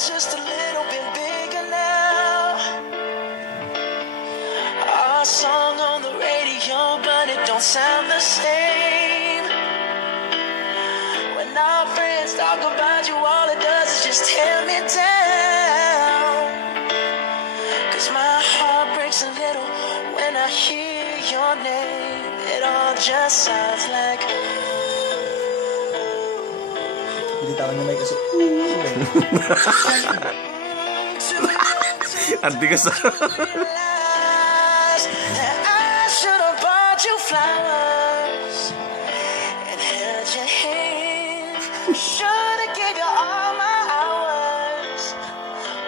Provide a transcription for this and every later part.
is just a little bit bigger now. Our song on the radio, but it don't sound the same. When our friends talk about you, all it does is just tear me down. 'Cause my heart breaks a little when I hear your name. It all just sounds like Bitawan niya may kasi Antigas na. I should have bought you flowers and held your hand. Should have gave you all my hours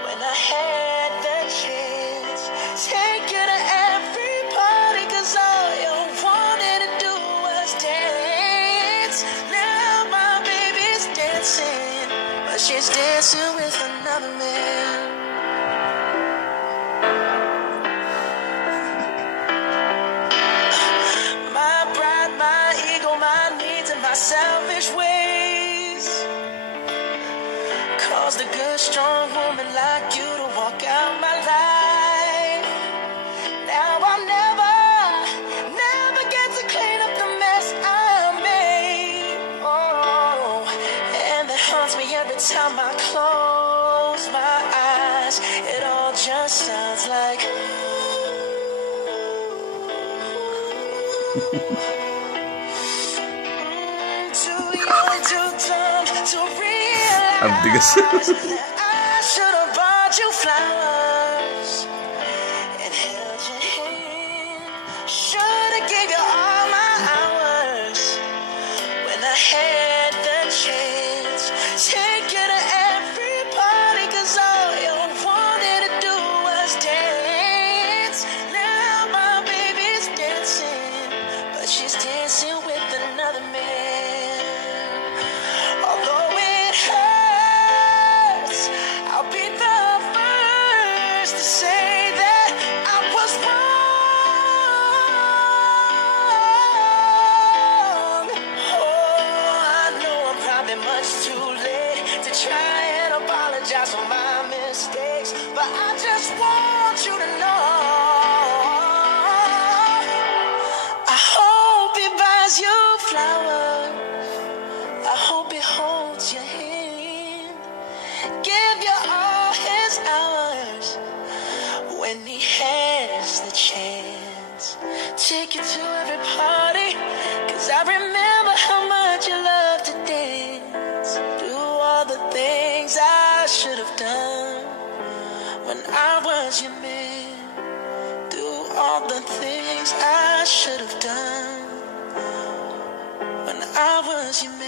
when I had the chance. Take you to every party 'cause all you wanted to do was dance. Now my baby's dancing, but she's dancing with another man. Selfish ways caused a good strong woman like you to walk out my life. Now I'll never get to clean up the mess I made. Oh, and that haunts me every time I close my eyes. It all just sounds like Antigas. I should have bought you flowers and held your hand. Should have gave you all my hours when I had the chance. Take you to every party 'cause all you wanted to do was dance. Now my baby's dancing, but she's dancing with another man. Although it hurts, I'll be the first to say that I was wrong. Oh, I know I'm probably much too late to try and apologize for my mistakes, but I just want you to know I hope he buys you flowers. I hope he holds your hand, give you all his hours when he has the chance. Take you to every party 'cause I remember how much you love to dance. Do all the things I should have done when I was your man. Do all the things I should have done when I was your man.